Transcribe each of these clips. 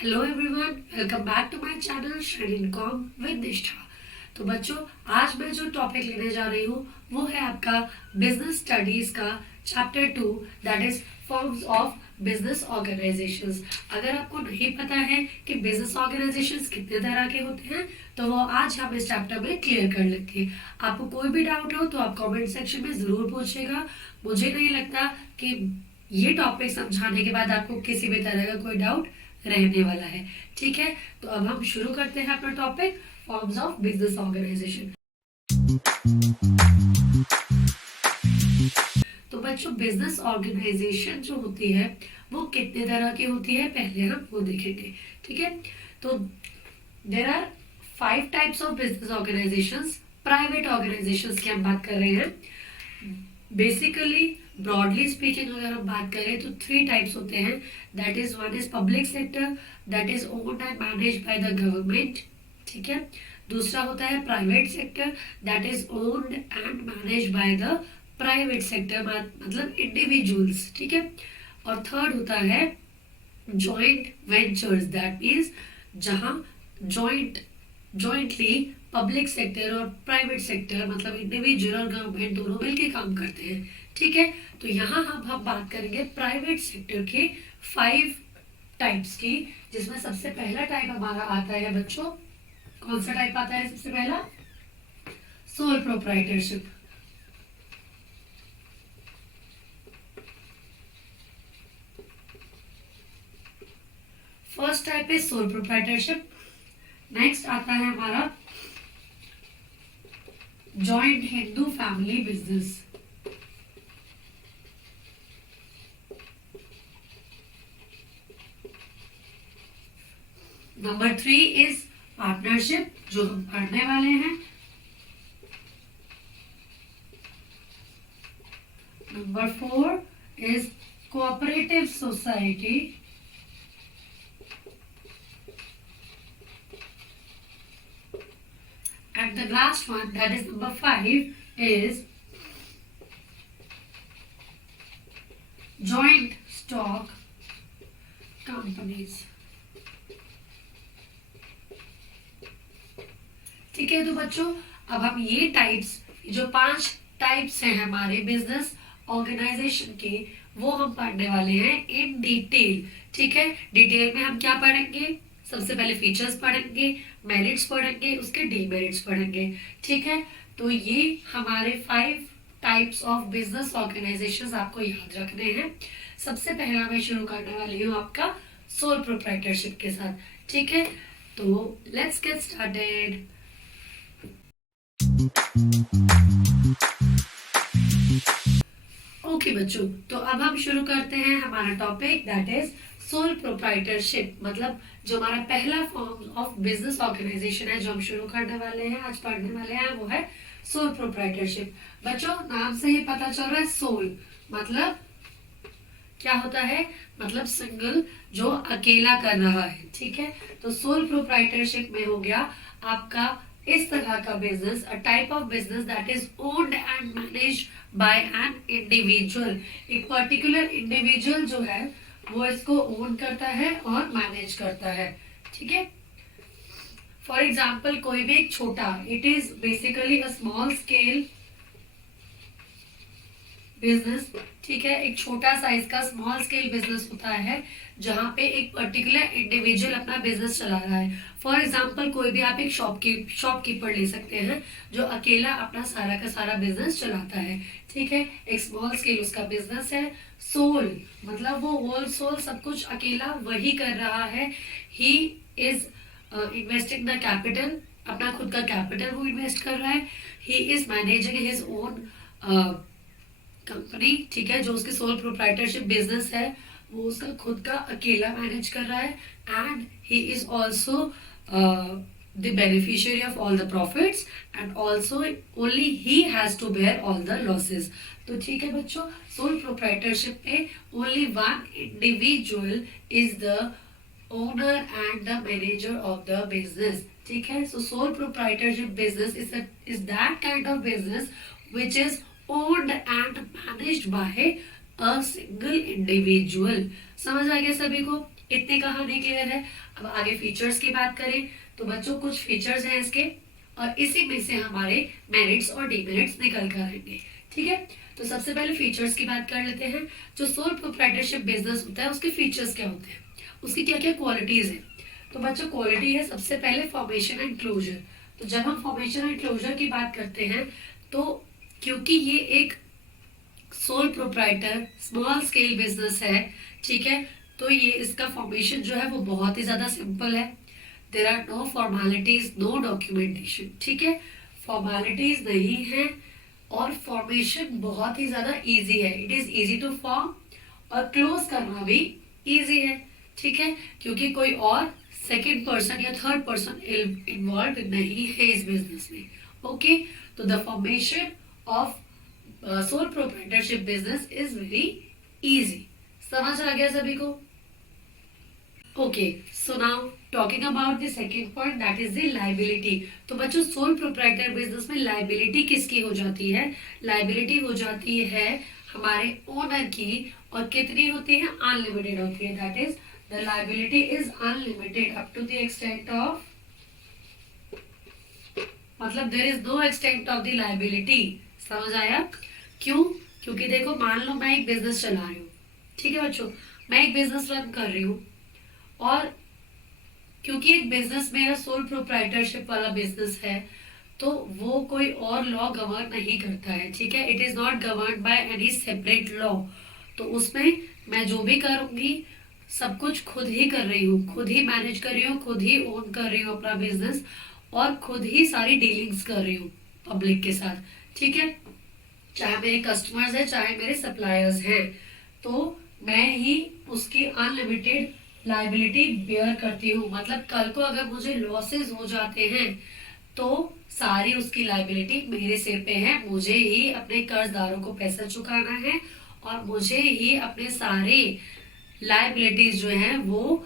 Hello everyone, welcome back to my channel Shreni com with Nishtha. तो बच्चों, आज मैं जो टॉपिक लेने जा रही हूँ वो है आपका बिजनेस स्टडीज का chapter 2, that is forms of business organisations. अगर आपको नहीं पता है कि बिजनेस ऑर्गेनाइजेशंस कितने तरह के होते हैं तो वो आज हम इस चैप्टर में क्लियर कर लेंगे। आपको कोई भी डाउट हो तो आप कमेंट सेक्शन में जरूर पूछेगा। मुझे नहीं लगता कि ये टॉपिक समझाने के बाद आपको किसी भी तरह का कोई डाउट रहने वाला है। ठीक है, तो अब हम शुरू करते हैं अपना topic, forms of business organisation. तो बच्चों, बिजनेस ऑर्गेनाइजेशन जो होती है वो कितने तरह की होती है पहले हम वो देखेंगे। ठीक है, तो there are 5 types of business organisations. Private organisations की हम बात कर रहे हैं। बेसिकली ब्रॉडली स्पीकिंग अगर हम बात करें तो 3 टाइप्स होते हैं। That is one is public sector, that is owned and managed by the government. ठीक है, दूसरा होता है private sector, that is owned and managed by the private sector, मतलब इंडिविजुअल्स। ठीक है, और थर्ड होता है जॉइंट वेंचर्स, दैट मीन्स जहां जॉइंटली पब्लिक सेक्टर और प्राइवेट सेक्टर मतलब इंडिविजुअल और गवर्नमेंट दोनों मिलकर काम करते हैं। ठीक है, तो यहाँ हम बात करेंगे प्राइवेट सेक्टर के 5 टाइप्स की, जिसमें सबसे पहला टाइप हमारा आता है बच्चों। कौन सा टाइप आता है सबसे पहला? Sole proprietorship. First type is sole proprietorship. Next आता है हमारा joint Hindu family business. Number 3 is partnership, जो हम पढ़ने वाले हैं। Number 4 is cooperative society. And the last one, that is number 5, is joint stock companies. ठीक है, तो बच्चों अब हम ये टाइप्स, जो 5 टाइप्स हैं हमारे बिजनेस ऑर्गेनाइजेशन के, वो हम पढ़ने वाले हैं इन डिटेल। ठीक है, डिटेल में हम क्या पढ़ेंगे? सबसे पहले फीचर्स पढ़ेंगे, मेरिट्स पढ़ेंगे, उसके डीमेरिट्स पढ़ेंगे। ठीक है, तो ये हमारे 5 टाइप्स ऑफ बिजनेस ऑर्गेनाइजेशंस आपको याद रखने हैं। सबसे पहला मैं शुरू करने वाली हूँ आपका सोल प्रोप्राइटरशिप के साथ। ठीक है, तो लेट्स गेट स्टार्टेड। ओके बच्चों, तो अब हम शुरू करते हैं हमारा topic, that is sole proprietorship. मतलब जो हमारा पहला फॉर्म ऑफ बिजनेस ऑर्गेनाइजेशन है जो हम शुरू करने वाले हैं, आज पढ़ने वाले हैं, वो है सोल प्रोप्राइटरशिप। बच्चों, नाम से ही पता चल रहा है सोल मतलब क्या होता है? मतलब सिंगल, जो अकेला कर रहा है। ठीक है, तो सोल प्रोप्राइटरशिप में हो गया आपका इस तरह का business, a type of business that is owned and managed by an individual. एक पर्टिकुलर इंडिविजुअल जो है वो इसको ओन करता है और मैनेज करता है। ठीक है, फॉर एग्जाम्पल कोई भी एक छोटा, it is basically a small scale business. ठीक है, एक छोटा साइज का स्मॉल स्केल बिजनेस होता है जहां पे एक पर्टिकुलर इंडिविजुअल अपना बिजनेस चला रहा है। फॉर एग्जांपल कोई भी आप एक शॉपकीपर ले सकते हैं जो अकेला अपना सारा का सारा बिजनेस चलाता है। ठीक है, एक स्मॉल स्केल उसका बिजनेस है। सोल मतलब वो होल सोल सब कुछ अकेला वही कर रहा है। He is investing the capital, अपना खुद का कैपिटल वो इन्वेस्ट कर रहा है। He is managing his own company. ठीक है, जो उसकी सोल प्रोप्राइटरशिप बिजनेस है वो उसका खुद का अकेला मैनेज कर रहा है। And he is also the beneficiary of all the profits and also only he has to bear all the losses. तो ठीक है बच्चों, सोल प्रोप्राइटरशिप में only one individual is the owner and the manager of the business. ठीक है, so sole proprietorship business is that kind of business which is owned and managed by a single individual। समझ आ गया सभी को? इतनी कहानी क्लियर है। अब आगे फीचर्स की बात करें तो बच्चों कुछ फीचर्स हैं इसके, और इसी में से हमारे मेरिट्स और डिमेरिट्स निकल कर आएंगे। ठीक है, तो सबसे पहले फीचर्स की बात कर लेते हैं। जो सोल प्रोप्राइटरशिप बिजनेस होता है उसके फीचर्स क्या होते हैं, उसकी क्या क्या क्वालिटीज है। तो बच्चों क्वालिटी है सबसे पहले फॉर्मेशन एंड क्लोजर। तो जब हम फॉर्मेशन एंड क्लोजर की बात करते हैं तो क्योंकि ये एक sole proprietor small scale business है, ठीक है, तो ये इसका फॉर्मेशन जो है वो बहुत ही ज्यादा सिंपल है। There are no formalities, no documentation. ठीक है, फॉर्मेलिटीज नहीं है और फॉर्मेशन बहुत ही ज्यादा इजी है। It is easy to form और क्लोज करना भी इजी है। ठीक है, क्योंकि कोई और सेकेंड पर्सन या थर्ड पर्सन इन्वॉल्व नहीं है इस बिजनेस में। ओके, तो the formation of sole proprietorship business is very easy. समझ आ गया सभी को? Okay, so now talking about the second point, that is the liability. तो बच्चों सोल प्रोप्राइटर बिजनेस में लाइबिलिटी किसकी हो जाती है? लाइबिलिटी हो जाती है हमारे ओनर की, और कितनी होती है? अनलिमिटेड होती है। That is the liability is unlimited up to the extent of, मतलब there is no extent of the liability. समझ आया? क्यों? क्योंकि देखो मान लो मैं एक बिजनेस चला रही हूँ, ठीक है बच्चों, मैं एक बिजनेस रन कर रही हूँ, और क्योंकि एक बिजनेस मेरा सोल प्रोप्राइटरशिप वाला बिजनेस है तो वो कोई और लॉ गवर्न नहीं करता है। ठीक है, it is not govern by any separate law. तो उसमें मैं जो भी करूंगी सब कुछ खुद ही कर रही हूँ, खुद ही मैनेज कर रही हूँ, खुद ही ओन कर रही हूँ अपना बिजनेस, और खुद ही सारी डीलिंग्स कर रही हूँ पब्लिक के साथ। ठीक है, चाहे मेरे कस्टमर्स हैं चाहे मेरे सप्लायर्स हैं, तो मैं ही उसकी अनलिमिटेड लाइबिलिटी बेयर करती हूँ। मतलब कल को अगर मुझे लॉसेस हो जाते हैं तो सारी उसकी लाइबिलिटी मेरे सिर पे है। मुझे ही अपने कर्जदारों को पैसा चुकाना है और मुझे ही अपने सारे लाइबिलिटीज जो है वो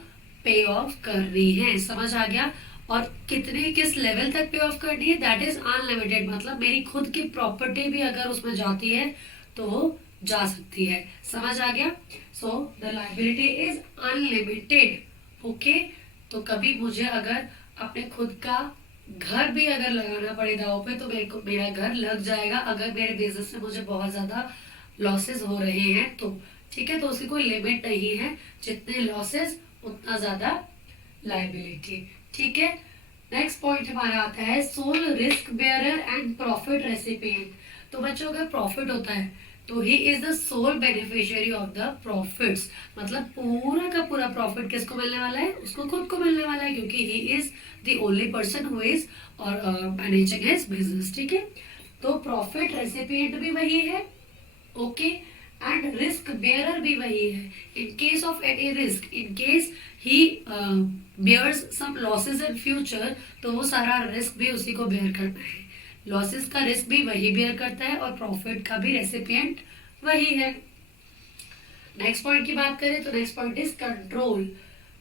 पे ऑफ करनी है। समझ आ गया? और कितने किस लेवल तक पे ऑफ करनी है? That is unlimited. मतलब मेरी खुद की प्रॉपर्टी भी अगर उसमें जाती है तो वो जा सकती है। समझ आ गया? So the liability is unlimited. Okay, तो कभी मुझे अगर अपने खुद का घर भी अगर लगाना पड़े दाव पे तो मेरे को मेरा घर लग जाएगा, अगर मेरे बिजनेस में मुझे बहुत ज्यादा लॉसेस हो रहे हैं तो। ठीक है, तो उसकी कोई लिमिट नहीं है, जितने लॉसेस उतना ज्यादा लाइबिलिटी। ठीक है, नेक्स्ट पॉइंट हमारा आता है sole risk bearer and profit recipient. तो बच्चों अगर प्रॉफिट होता है तो he is the sole beneficiary of the profits. मतलब पूरा का पूरा प्रॉफिट किसको मिलने वाला है? उसको खुद को मिलने वाला है, क्योंकि ही is the only person who is और मैनेजिंग हिज बिजनेस। ठीक है, तो प्रॉफिट रेसिपिएंट भी वही है, ओके, एंड रिस्क बेयरर भी वही है। In case of any risk, in case he bears some losses in future, तो वो सारा रिस्क भी उसी को बेयर करना है। लॉसेस का रिस्क भी वही बेयर करता है और प्रॉफिट का भी रेसिपिएंट वही है। नेक्स्ट पॉइंट की बात करें तो नेक्स्ट पॉइंट इज कंट्रोल।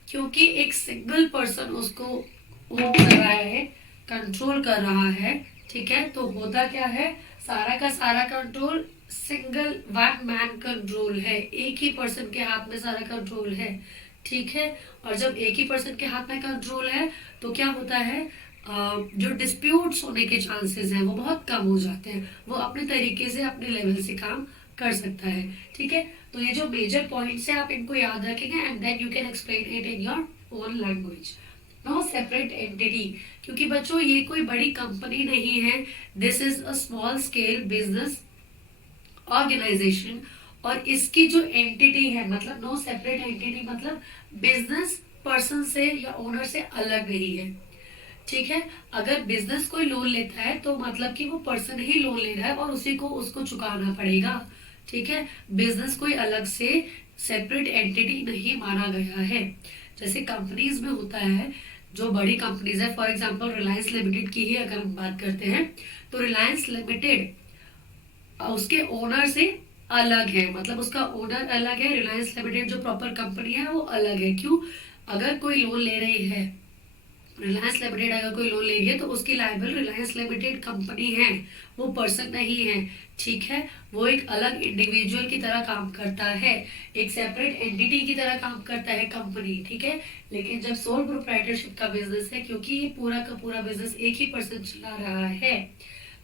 क्योंकि एक सिंगल पर्सन उसको ओन कर रहा है, कंट्रोल कर रहा है, ठीक है, तो होता क्या है? सारा का सारा control single one man control है। एक ही पर्सन के हाथ में सारा कंट्रोल है। ठीक है, और जब एक ही पर्सन के हाथ में कंट्रोल है तो क्या होता है? जो डिस्प्यूट्स होने के चांसेस हैं वो बहुत कम हो जाते हैं। वो अपने तरीके से अपने लेवल से काम कर सकता है। ठीक है, तो ये जो मेजर पॉइंट्स है आप इनको याद रखेंगे and then you can explain it in your own language. No separate entity, क्योंकि बच्चों ये कोई बड़ी कंपनी नहीं है, this is a small scale business organization, और इसकी जो एंटिटी है, मतलब नो सेपरेट एंटिटी, मतलब बिजनेस पर्सन से या ओनर से अलग नहीं है। ठीक है, अगर बिजनेस कोई लोन लेता है तो मतलब कि वो पर्सन ही लोन ले रहा है और उसी को उसको चुकाना पड़ेगा। ठीक है, बिजनेस कोई अलग से सेपरेट एंटिटी नहीं माना गया है। जैसे कंपनीज में होता है, जो बड़ी कंपनीज है, फॉर एग्जांपल रिलायंस लिमिटेड की ही अगर हम बात करते हैं तो रिलायंस लिमिटेड उसके ओनर से अलग है, मतलब उसका ओनर अलग है। रिलायंस लिमिटेड जो प्रॉपर कंपनी है वो अलग है। क्यों? अगर कोई लोन ले रही है रिलायंस लिमिटेड अगर कोई लोन ले रही है तो उसकी लायबल रिलायंस लिमिटेड कंपनी है, वो पर्सन नहीं है, ठीक है। वो एक अलग इंडिविजुअल की तरह काम करता है, एक सेपरेट एंटिटी की तरह काम करता है कंपनी, ठीक है। लेकिन जब सोल प्रोप्राइटरशिप का बिजनेस है, क्योंकि ये पूरा का पूरा बिजनेस एक ही पर्सन चला रहा है,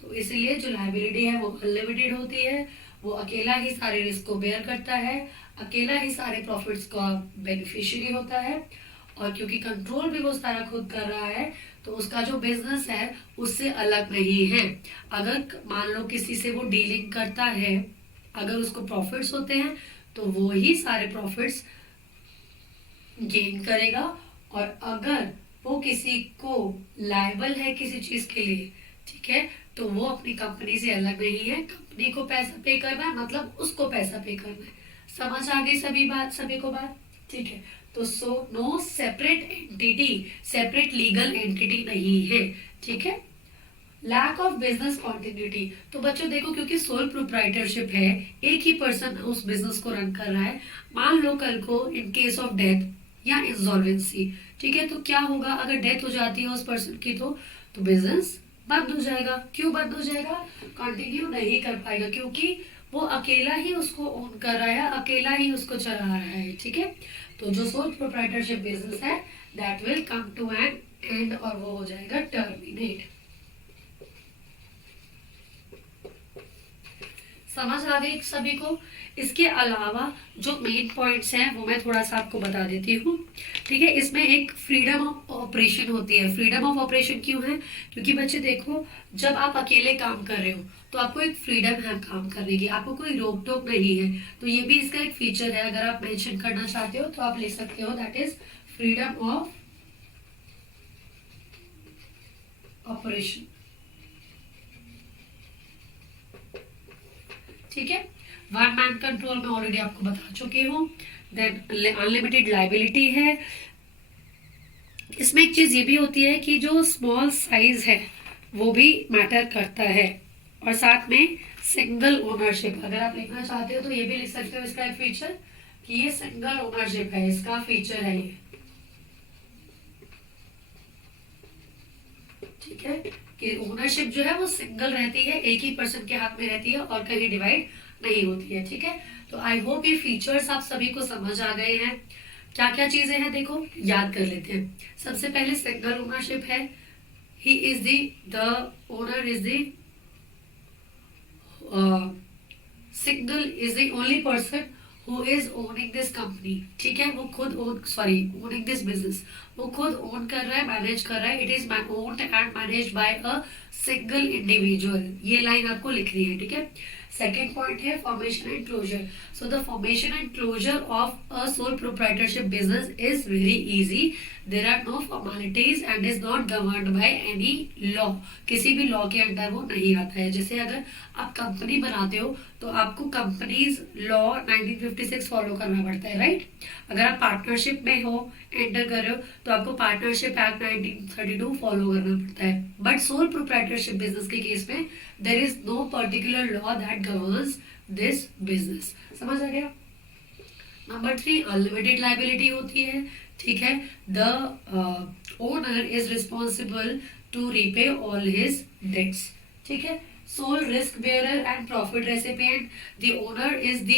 तो इसलिए जो लायबिलिटी है वो अनलिमिटेड होती है। वो अकेला ही सारे रिस्क को बेयर करता है, अकेला ही सारे प्रॉफिट्स का बेनिफिशियरी होता है। और क्योंकि कंट्रोल भी वो सारा खुद कर रहा है, तो उसका जो बिजनेस है उससे अलग नहीं है। अगर मान लो किसी से वो डीलिंग करता है, अगर उसको प्रॉफिट्स होते हैं तो वो ही सारे प्रॉफिट्स गेन करेगा। और अगर वो किसी को लायबल है किसी चीज के लिए, ठीक है, तो वो अपनी कंपनी से अलग नहीं है। कंपनी को पैसा पे करना है, मतलब उसको पैसा पे करना है। समझ आ गई सभी को बात, ठीक है। तो no separate entity, separate legal entity नहीं है, ठीक है। लैक ऑफ बिजनेस कॉन्टिन्यूटी, तो बच्चों देखो, क्योंकि सोल प्रोप्राइटरशिप है, एक ही पर्सन उस बिजनेस को रन कर रहा है। मान लो कल को इन केस ऑफ डेथ या इंसॉल्वेंसी, ठीक है, तो क्या होगा अगर डेथ हो जाती है उस पर्सन की, तो बिजनेस बंद हो जाएगा। क्यों बंद हो जाएगा? कंटिन्यू नहीं कर पाएगा, क्योंकि वो अकेला ही उसको ओन कर रहा है, अकेला ही उसको चला रहा है, ठीक है। तो जो सोल प्रोप्राइटरशिप बिजनेस है that will come to an end, और वो हो जाएगा टर्मिनेट। समझ आ गई सभी को? इसके अलावा जो मेन पॉइंट्स हैं वो मैं थोड़ा सा आपको बता देती हूँ, ठीक है। इसमें एक फ्रीडम ऑफ ऑपरेशन होती है। फ्रीडम ऑफ ऑपरेशन क्यों है? क्योंकि बच्चे देखो, जब आप अकेले काम कर रहे हो तो आपको एक फ्रीडम है काम करने की, आपको कोई रोक टोक नहीं है। तो ये भी इसका एक फीचर है। अगर आप मेंशन करना चाहते हो तो आप ले सकते हो, that is freedom of operation, ठीक है। वन मैन कंट्रोल में ऑलरेडी आपको बता चुकी हूँ। देन अनलिमिटेड लाइबिलिटी है। इसमें एक चीज ये भी होती है कि जो स्मॉल साइज है वो भी मैटर करता है, और साथ में सिंगल ओनरशिप, अगर आप लिखना चाहते हो तो ये भी लिख सकते हो इसका एक फीचर कि ये सिंगल ओनरशिप है, इसका फीचर है ये, ठीक है। कि ओनरशिप जो है वो सिंगल रहती है, एक ही पर्सन के हाथ में रहती है और कहीं डिवाइड नहीं होती है, ठीक है। तो आई होप ये फीचर्स आप सभी को समझ आ गए हैं। क्या क्या चीजें हैं देखो, याद कर लेते हैं। सबसे पहले सिंगल ओनरशिप है, ही is the owner is the single is the only person who is owning this company, ठीक है। वो खुद ओनिंग दिस बिजनेस, वो खुद ओन कर रहा है, मैनेज कर रहा है। It is owned and manage by a single individual, ये लाइन आपको लिखनी है, ठीक है। सेकेंड पॉइंट है formation and closure. So the formation and closure of a sole proprietorship business is very easy. There are no formalities and is not governed by any law, किसी भी law के under वो नहीं आता है। जैसे अगर आप कंपनी बनाते हो तो आपको कंपनीज लॉ 1956 फॉलो करना पड़ता है, राइट। अगर आप पार्टनरशिप में हो, एंटर कर रहे हो, तो आपको पार्टनरशिप एक्ट 1932 फॉलो करना पड़ता है। बट सोल प्रोप्राइटरशिप बिजनेस के केस में there is no particular law that governs this business. समझ आ गया? नंबर 3, अनलिमिटेड लाइबिलिटी होती है, ठीक है। The owner is responsible to repay all his debts, ठीक है। Sole risk bearer and profit recipient, the owner is the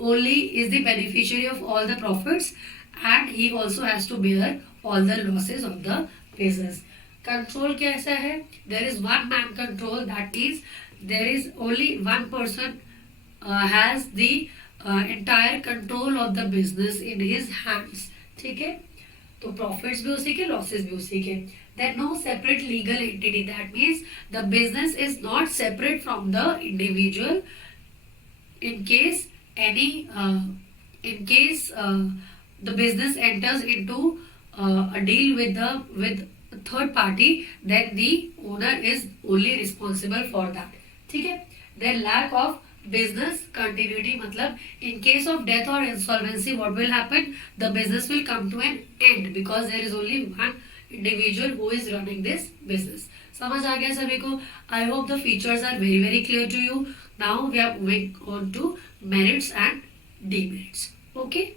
only is the beneficiary of all the profits and he also has to bear all the losses of the business. Control कैसा है? There is one man control, that means there is only one person has the entire control of the business in his hands, ठीक है। तो profits भी उसी के, losses भी उसी के। Then no separate legal entity, that means the business is not separate from the individual. In case the business enters into a deal with third party, then the owner is only responsible for that, ठीक है। Then lack of business continuity, मतलब in case of death or insolvency what will happen? The business will come to an end because there is only one individual who is running this business. समझ आ गया सभी को? I hope the features are very very clear to you. Now we are moving on to merits and demerits. Okay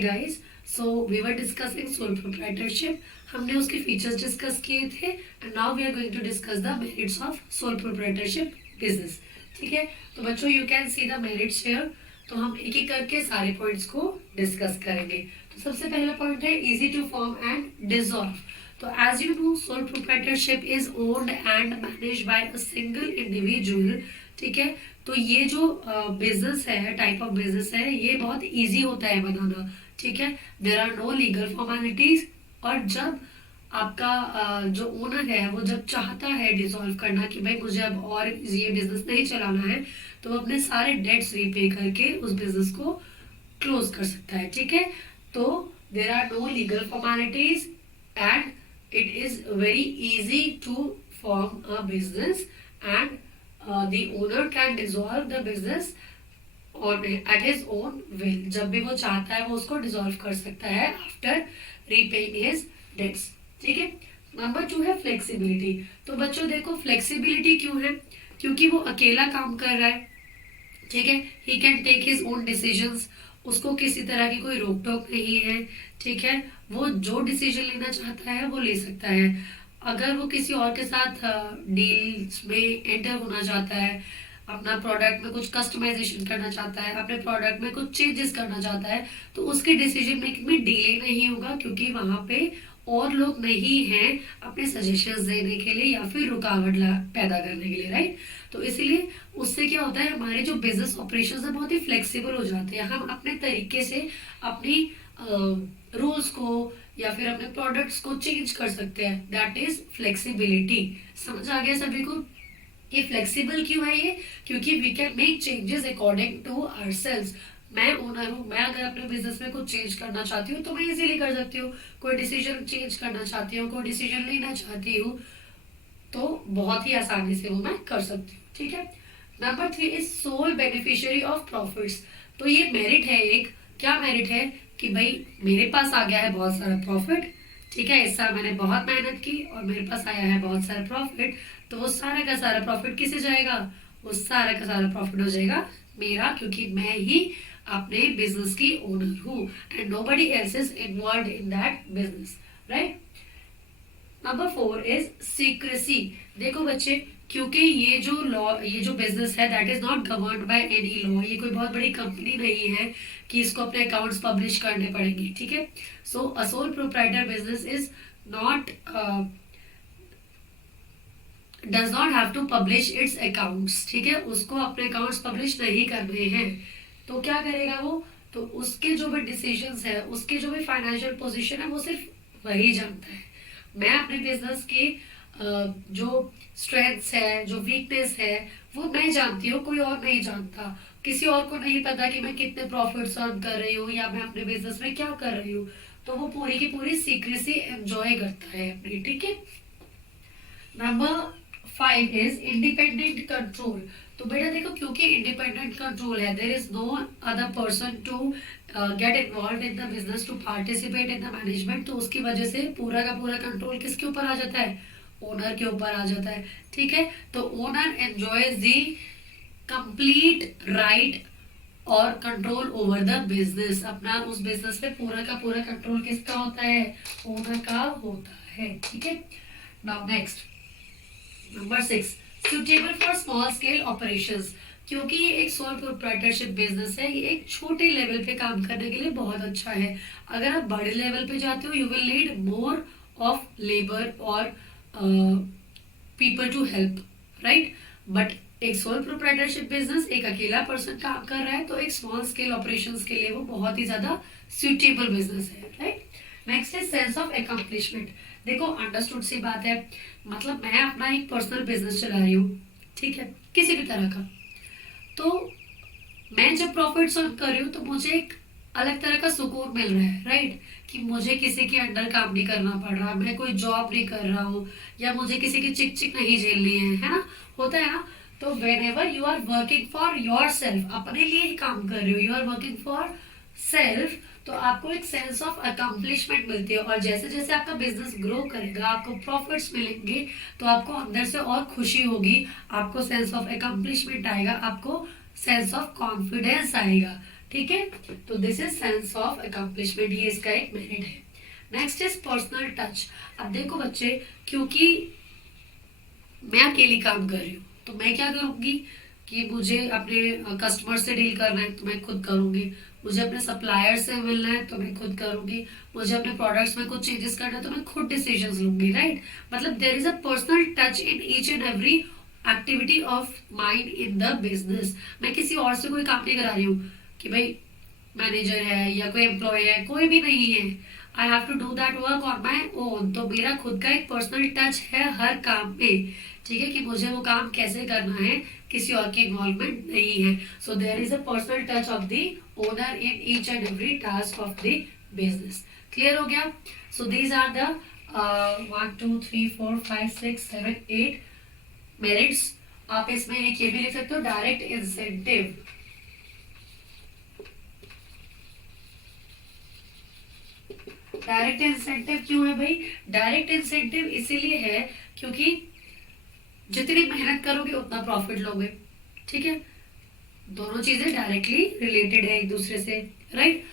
guys, so we were discussing sole proprietorship, हमने उसके features discuss किए थे, and now we are going to discuss the merits of sole proprietorship business. ठीक है, तो बच्चों you can see the merits here. तो हम एक एक करके सारे पॉइंट्स को डिस्कस करेंगे। तो सबसे पहला पॉइंट है easy to form and dissolve. तो as you know sole proprietorship is owned and manage by a single individual. ठीक है, तो ये जो बिजनेस है, टाइप ऑफ बिजनेस है, ये बहुत इजी होता है बनाना। ठीक है, there are no legal formalities. और जब आपका जो ओनर है वो जब चाहता है डिसॉल्व करना कि भाई मुझे अब और ये बिजनेस नहीं चलाना है, तो वो अपने सारे डेट्स रीपे करके उस बिजनेस को क्लोज कर सकता है। ठीक है, तो there are no legal formalities and it is very easy to form a business, and the owner can dissolve the business on at his own will। जब भी वो चाहता है वो उसको डिसॉल्व कर सकता है आफ्टर repaying his debts। ठीक है, नंबर 2 है फ्लेक्सिबिलिटी। तो बच्चों देखो फ्लेक्सिबिलिटी क्यों है, क्योंकि वो अकेला काम कर रहा है। ठीक है, he can take his own decisions, उसको किसी तरह की कोई रोक टोक नहीं है। ठीक है, वो जो डिसीजन लेना चाहता है वो ले सकता है। अगर वो किसी और के साथ डील्स में एंटर होना चाहता है, अपना प्रोडक्ट में कुछ कस्टमाइजेशन करना चाहता है, अपने प्रोडक्ट में कुछ चेंजेस करना चाहता है, तो उसके डिसीजन मेकिंग में डिले नहीं होगा, क्योंकि वहां पे और लोग नहीं हैं अपने सजेशंस देने के लिए या फिर रुकावट पैदा करने के लिए, राइट। तो इसीलिए उससे क्या होता है, हमारे जो बिजनेस ऑपरेशंस है बहुत ही फ्लेक्सिबल हो जाते हैं। हम अपने तरीके से अपनी रूल्स को या फिर अपने प्रोडक्ट्स को चेंज कर सकते हैं। That is flexibility. समझ आ गया सभी को? ये फ्लेक्सिबल क्यों है ये, क्योंकि we can make changes according to ourselves. मैं ओनर हूँ, मैं अगर अपने बिजनेस में कुछ चेंज करना चाहती हूँ तो मैं इजीली कर सकती हूँ। कोई डिसीजन चेंज करना चाहती हूँ, कोई डिसीजन लेना चाहती हूँ, तो बहुत ही आसानी से वो मैं कर सकती हूँ। ठीक है, number 3 is sole beneficiary of profits. तो ये मेरिट है एक। क्या मेरिट है कि भाई मेरे पास आ गया है बहुत सारा प्रॉफिट। ठीक है, इस साल मैंने बहुत मेहनत की और मेरे पास आया है बहुत सारा प्रॉफिट, तो वो सारा का सारा प्रॉफिट किसे जाएगा? वो सारा का सारा प्रॉफिट हो जाएगा मेरा, क्योंकि मैं ही अपने बिजनेस की ओनर हूँ and nobody else is involve in that business, right. Number 4 is secrecy. देखो बच्चे, क्योंकि ये जो लॉ, ये जो बिजनेस है that is not governed by any law. ये कोई बहुत बड़ी कंपनी नहीं है कि इसको अपने अकाउंट्स पब्लिश करने पड़ेंगे। ठीक है, so a sole proprietor business is not does not have to publish its accounts. ठीक है, उसको अपने अकाउंट्स पब्लिश नहीं करने हैं, तो क्या करेगा वो? तो उसके जो भी डिसीजंस है, उसके जो भी फाइनेंशियल पोजीशन है, वो सिर्फ वही जानता है। मैं अपने बिजनेस की जो स्ट्रेंथ्स है, जो वीकनेस है, वो मैं जानती हूँ, कोई और नहीं जानता। किसी और को नहीं पता कि मैं कितने प्रॉफिट्स अर्न कर रही हूँ या मैं अपने बिजनेस में क्या कर रही हूँ। तो वो पूरी की पूरी सीक्रेसी एंजॉय करता है अपनी। ठीक है, नंबर 5 इज इंडिपेंडेंट कंट्रोल। तो बेटा देखो, क्योंकि इंडिपेंडेंट कंट्रोल है, there is no other person to get involve in the business, to participate in the management, तो उसकी वजह से पूरा का पूरा कंट्रोल किसके ऊपर आ जाता है? ओनर के ऊपर आ जाता है। ठीक है, तो owner enjoys the complete right और कंट्रोल ओवर द बिजनेस। अपना उस बिजनेस पे पूरा का पूरा कंट्रोल किसका होता है? ओनर का होता है। ठीक है, now next number 6, suitable for small scale operations. क्योंकि ये एक सोल प्रोप्राइटरशिप बिजनेस है, ये एक छोटे लेवल पे काम करने के लिए बहुत अच्छा है। अगर आप बड़े लेवल पे जाते हो, you will need more of labour और people to help, right. But एक सोल प्रोप्राइटरशिप बिजनेस, एक अकेला पर्सन काम कर रहा है, तो एक स्मॉल स्केल ऑपरेशंस के लिए वो बहुत ही ज्यादा सुटेबल बिजनेस है, right. Next is sense of accomplishment. देखो अंडरस्टूड सी बात है, मतलब मैं अपना एक पर्सनल बिजनेस चला रही हूँ, ठीक है, किसी भी तरह का, तो मैं जब प्रॉफिट्स अर्न कर रही हूँ तो मुझे एक अलग तरह का सुकून मिल रहा है, राइट, कि मुझे किसी के अंडर काम नहीं करना पड़ रहा, मैं कोई जॉब नहीं कर रहा हूँ, या मुझे किसी की चिक चिक नहीं झेलनी है ना, होता है ना। तो whenever you are working for yourself, अपने लिए ही काम कर रहे हो, you are working for self, तो आपको एक सेंस ऑफ अकम्पलिशमेंट मिलती है। और जैसे जैसे आपका बिजनेस ग्रो करेगा, आपको प्रॉफिट्स मिलेंगे, तो आपको अंदर से और खुशी होगी, आपको सेंस ऑफ अकम्पलिशमेंट आएगा, आपको सेंस ऑफ कॉन्फिडेंस आएगा। ठीक है, तो this is sense of accomplishment, ये इसका एक मेरिट है। Next is personal touch. अब देखो बच्चे, क्योंकि मैं अकेली काम कर रही हूँ तो मैं क्या करूंगी कि मुझे अपने कस्टमर से डील करना है तो मैं खुद करूंगी, मुझे अपने सप्लायर से मिलना है तो मैं खुद करूंगी, मुझे अपने प्रोडक्ट्स में कुछ चेंजेस करना है तो मैं खुद डिसीजंस लूंगी, राइट। मतलब there is a personal touch in each and every activity of mind in the business. मैं किसी और से कोई काम नहीं करा रही हूँ कि भाई मैनेजर है या कोई एम्प्लॉय है, कोई भी नहीं है। I have to do that work on my own. तो मेरा खुद का एक पर्सनल टच है हर काम में, ठीक है, कि मुझे वो काम कैसे करना है, किसी और की इन्वॉल्वमेंट नहीं है। So there is a personal touch of the owner in each and every task of the business. Clear हो गया? So these are the 1 2 3 4 5 6 7 8 merits. आप इसमें एक ये भी लिख सकते हो, डायरेक्ट इंसेंटिव। डायरेक्ट इंसेंटिव क्यों है भाई? डायरेक्ट इंसेंटिव इसीलिए है क्योंकि जितनी मेहनत करोगे उतना प्रॉफिट लोगे, ठीक है। दोनों चीजें डायरेक्टली रिलेटेड है एक दूसरे से, राइट।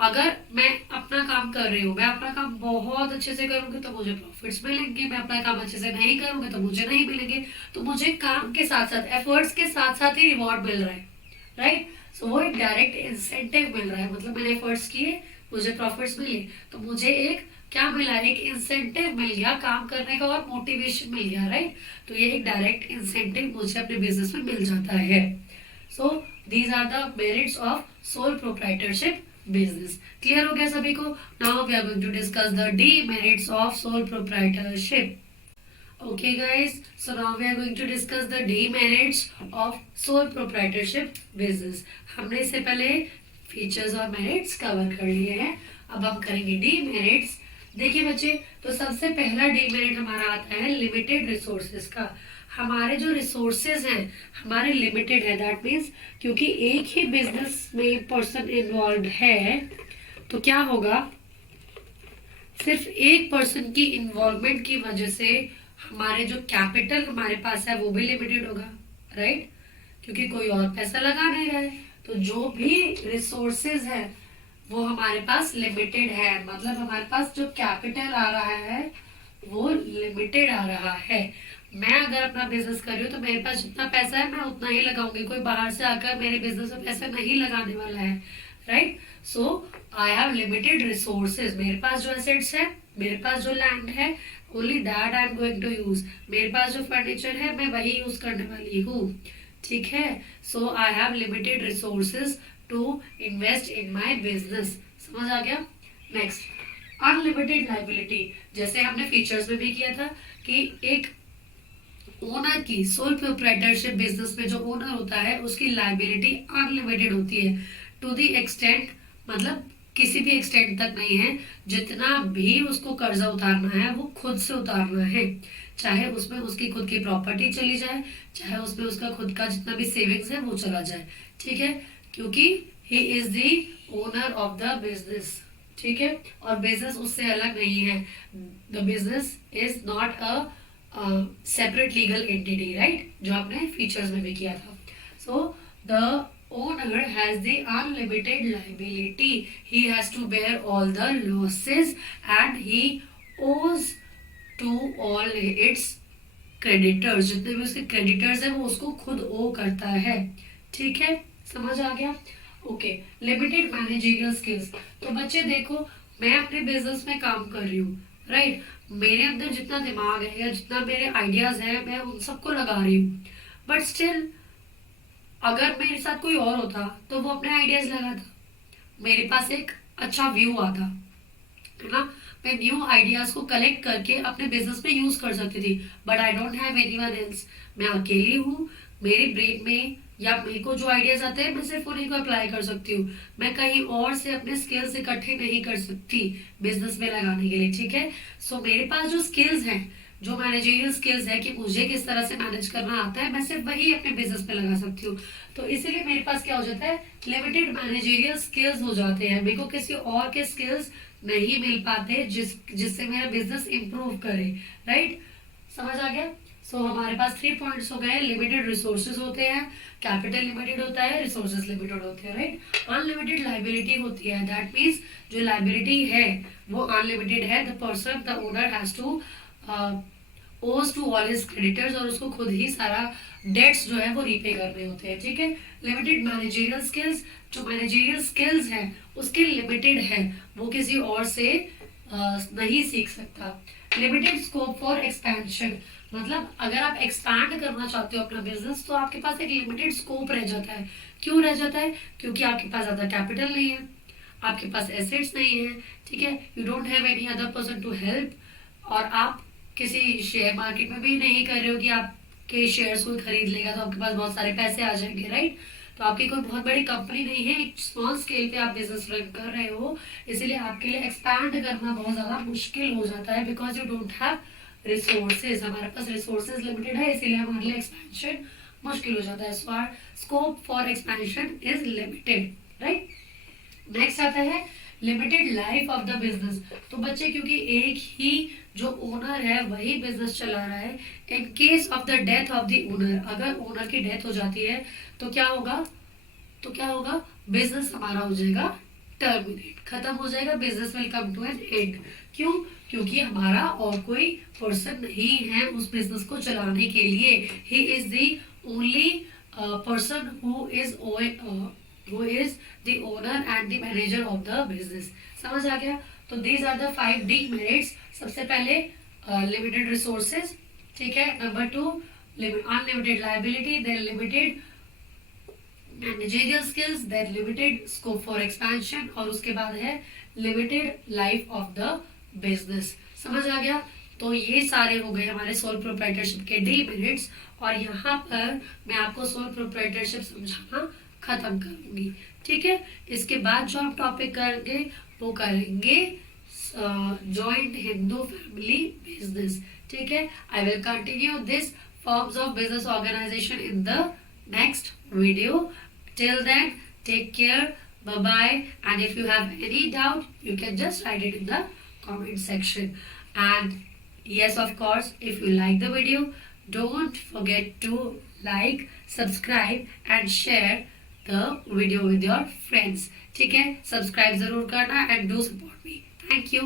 अगर मैं अपना काम कर रही हूँ, मैं अपना काम बहुत अच्छे से करूंगी तो मुझे प्रॉफिट्स मिलेंगे, मैं अपना काम अच्छे से नहीं करूंगी तो मुझे नहीं मिलेंगे। तो मुझे काम के साथ साथ, एफर्ट्स के साथ साथ ही रिवॉर्ड मिल रहा है, राइट। सो वो एक डायरेक्ट इंसेंटिव मिल रहा है, मतलब मैंने एफर्ट्स किए, मुझे प्रॉफिट्स मिले, तो मुझे एक क्या मिला, एक इंसेंटिव मिल गया काम करने का और मोटिवेशन मिल गया, राइट। तो ये एक डायरेक्ट इंसेंटिव मुझे अपने बिजनेस में मिल जाता है। So these are the merits of sole proprietorship business. Clear हो गया सभी को? Now we are going to discuss the demerits of sole proprietorship. Okay guys, so now we are going to discuss the demerits of sole proprietorship business. हमने इससे पहले features और merits cover कर लिए हैं, अब हम करेंगे डीमेरिट्स। देखिए बच्चे, तो सबसे पहला डीमेरिट हमारा आता है लिमिटेड रिसोर्सेज का। हमारे जो रिसोर्सेज हैं हमारे लिमिटेड है, दैट मीन्स क्योंकि एक ही बिजनेस में पर्सन इन्वॉल्व है तो क्या होगा, सिर्फ एक पर्सन की इन्वॉल्वमेंट की वजह से हमारे जो कैपिटल हमारे पास है वो भी लिमिटेड होगा, राइट, क्योंकि कोई और पैसा लगा नहीं रहा है। तो जो भी रिसोर्सेज है वो हमारे पास लिमिटेड है, मतलब हमारे पास जो कैपिटल आ रहा है वो लिमिटेड आ रहा है। मैं अगर अपना बिजनेस कर रही हूँ तो मेरे पास जितना पैसा है मैं उतना ही लगाऊंगी, कोई बाहर से आकर मेरे बिजनेस में पैसा नहीं लगाने वाला है, right. So I have limited resources, मेरे पास जो एसेट्स है, मेरे पास जो लैंड है, only that I am going to use. मेरे पास जो फर्नीचर है मैं वही यूज करने वाली हूँ, ठीक है। So I have limited resources to invest in my business. समझ आ गया? Next, unlimited liability. जैसे हमने फीचर्स में भी किया था कि एक ओनर की सोल प्रोप्राइटरशिप बिजनेस में जो ओनर होता है उसकी लाइबिलिटी अनलिमिटेड होती है, टू द एक्सटेंट, मतलब किसी भी एक्सटेंट तक नहीं है, जितना भी उसको कर्जा उतारना है वो खुद से उतारना है, चाहे उसमें उसकी खुद की प्रॉपर्टी चली जाए, चाहे उसमें उसका खुद का जितना भी सेविंग्स है वो चला जाए, ठीक है, क्योंकि ही is the owner of the business, ठीक है। और बिजनेस उससे अलग नहीं है, the business is not a separate legal entity, right, जो आपने फीचर्स में भी किया था। So the owner has the unlimited liability, he has to bear all the losses and he owes to all its creditors, जितने भी उसके creditors हैं वो उसको खुद ओ करता है, ठीक है। समझ आ गया? Okay, limited managerial skills. तो बच्चे देखो, मैं अपने बिजनेस में काम कर रही हूँ, राइट, मेरे अंदर जितना दिमाग है या जितना मेरे आइडियाज है मैं उन सबको लगा रही हूँ, बट स्टिल अगर मेरे साथ कोई और होता तो वो अपने आइडियाज लगाता, मेरे पास एक अच्छा व्यू आता है ना, मैं न्यू आइडियाज को कलेक्ट करके अपने बिजनेस में यूज कर सकती थी, but I don't have anyone else. मैं अकेली हूँ, मेरे ब्रेन में या मेरे को जो आइडियाज आते हैं मैं सिर्फ उन्हीं को अप्लाई कर सकती हूँ, मैं कहीं और से अपने स्किल्स इकट्ठे नहीं कर सकती बिजनेस में लगाने के लिए, ठीक है। सो मेरे पास जो स्किल्स हैं, जो मैनेजरियल स्किल्स है कि मुझे किस तरह से मैनेज करना आता है, मैं सिर्फ वही अपने बिजनेस में लगा सकती हूँ। तो इसीलिए मेरे पास क्या हो जाता है, लिमिटेड मैनेजरियल स्किल्स हो जाते हैं, मेरे को किसी और के स्किल्स नहीं मिल पाते जिससे मेरा बिजनेस इंप्रूव करे, राइट। समझ आ गया? सो हमारे पास 3 पॉइंट्स हो गए। लिमिटेड रिसोर्सेज होते हैं, कैपिटल लिमिटेड होता है, रिसोर्सेज लिमिटेड होते हैं, राइट। अनलिमिटेड लाइबिलिटी होती है, दैट मीन्स जो लाइबिलिटी है वो अनलिमिटेड है। The person the owner has to owes to all his creditors, और उसको खुद ही सारा डेट्स जो है वो रीपे करने होते हैं, ठीक है। लिमिटेड मैनेजरियल स्किल्स, जो मैनेजरियल स्किल्स हैं उसके लिमिटेड है, वो किसी और से नहीं सीख सकता। लिमिटेड स्कोप फॉर एक्सपेंशन, मतलब अगर आप एक्सपैंड करना चाहते हो अपना बिजनेस तो आपके पास एक लिमिटेड स्कोप रह जाता है। क्यों रह जाता है? क्योंकि आपके पास ज़्यादा कैपिटल नहीं है, आपके पास एसेट्स नहीं है, ठीक है, you don't have any other person to help, और आप किसी शेयर मार्केट में भी नहीं कर रहे हो कि आपके शेयर्स कोई खरीद लेगा तो आपके पास बहुत सारे पैसे आ जाएंगे, राइट। तो आपकी कोई बहुत बड़ी कंपनी नहीं है, एक स्मॉल स्केल पे आप बिजनेस रन कर रहे हो, इसीलिए आपके लिए एक्सपैंड करना बहुत ज़्यादा मुश्किल हो जाता है, because you don't have resources. हमारे पास रिसोर्सेज लिमिटेड है, इसीलिए हमारे लिए एक्सपेंशन मुश्किल हो जाता है। So our scope for expansion is limited, right. Next आता है limited life of the business. तो बच्चे क्योंकि एक ही जो ओनर है वही बिजनेस चला रहा है, in case of the death of the owner, अगर ओनर की डेथ हो जाती है तो क्या होगा? बिजनेस हमारा हो जाएगा टर्मिनेट, खत्म हो जाएगा, business will come to an end. क्यों? क्योंकि हमारा और कोई पर्सन नहीं है उस बिजनेस को चलाने के लिए। ही is the only person who is the owner and the manager of the business। समझ आ गया? तो these are the 5 demerits। सबसे पहले limited resources, ठीक है। Number 2 unlimited liability, then limited managerial skills, then limited scope for expansion, और उसके बाद है limited life of the business। समझ आ गया? तो ये सारे हो गए हमारे सोल प्रोप्राइटरशिप के demerits, और यहाँ पर मैं आपको सोल प्रोप्राइटरशिप समझाना खत्म करूंगी, ठीक है। इसके बाद जो हम टॉपिक करेंगे वो करेंगे जॉइंट हिंदू फैमिली बिजनेस, ठीक है। I will continue this forms of business organization in the next video. Till then take care, bye bye, and if you have any doubt you can just write it in the comment section, and yes, of course, if you like the video, don't forget to like, subscribe and share the video with your friends, ठीक है। Subscribe जरूर करना and do support me, thank you।